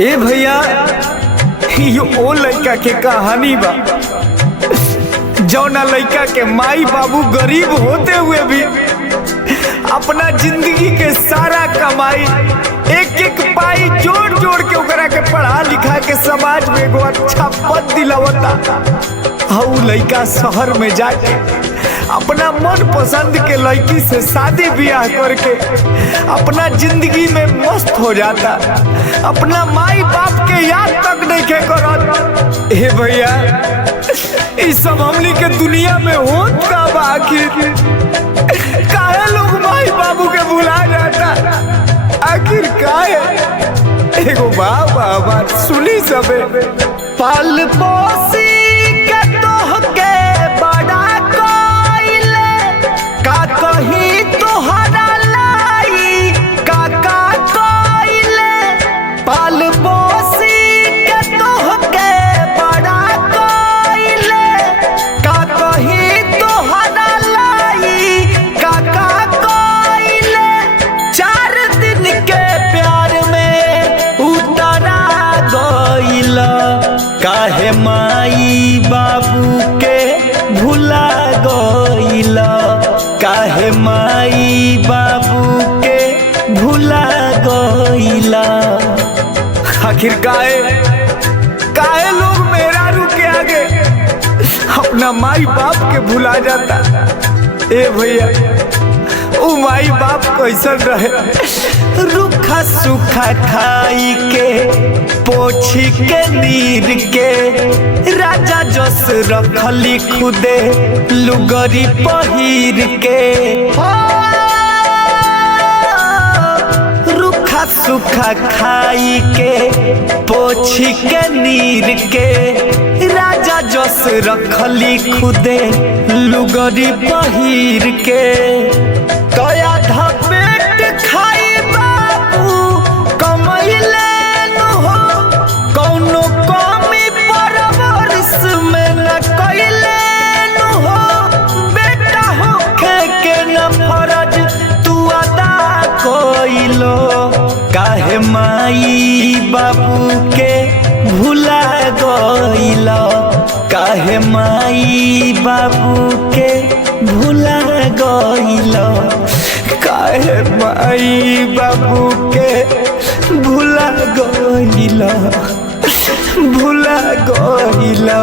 ए भैया, ये ओ लड़का के कहानी बा जौना लड़का के माई बाबू गरीब होते हुए भी अपना जिंदगी के सारा कमाई एक एक पाई जोड़ जोड़ के ओकरा के पढ़ा लिखा के समाज में एगो अच्छा पद दिलावता। ऊ लड़का शहर में जाके अपना मन पसंद के लड़की से शादी ब्याह करके अपना जिंदगी में मस्त हो जाता, अपना माई बाप के याद तक नहीं के करत। हे भैया, इस सब हमनी के दुनिया में होत का आखिर काहे लोग माई बाबू के भुला जाता, आखिर काहे? एगो बात सुनी सबे। पाल पोसी के तोहके बड़ा कइले, का कही तोहरा लाई काका कइले। पाल पोसी के तोहके बड़ा कइले, का कही तोहरा लाई काका कइले। 4 दिन के प्यार में उतरा गइला, काहे माई बाबू के भुला गइला, काहे माई बाबू के भुला गइला। आखिर काहे लोग मेहरारू के आगे अपना माई बाप के भुला जाता? ए भैया, ओ माई बाप कैसन रहे? रूखा सूखा खाई के पोछी के नीर के राजा जस रखली खुदे लुगरी पहिर के। रूखा सूखा खाई के पोछी के नीर के राजा जस रखली खुदे लुगरी पहिर के। कया धपेट खाई बाबू कमैले न हो, कौनो कमी परवरिश में न कइले न हो। बेटा होखे के न फरज तू अदा कइलो, काहे माई बाबू के भुला गइला, काहे माई बाबू के भुला गइला, काहे माई बाबू के भुला गइला, भुला गइला।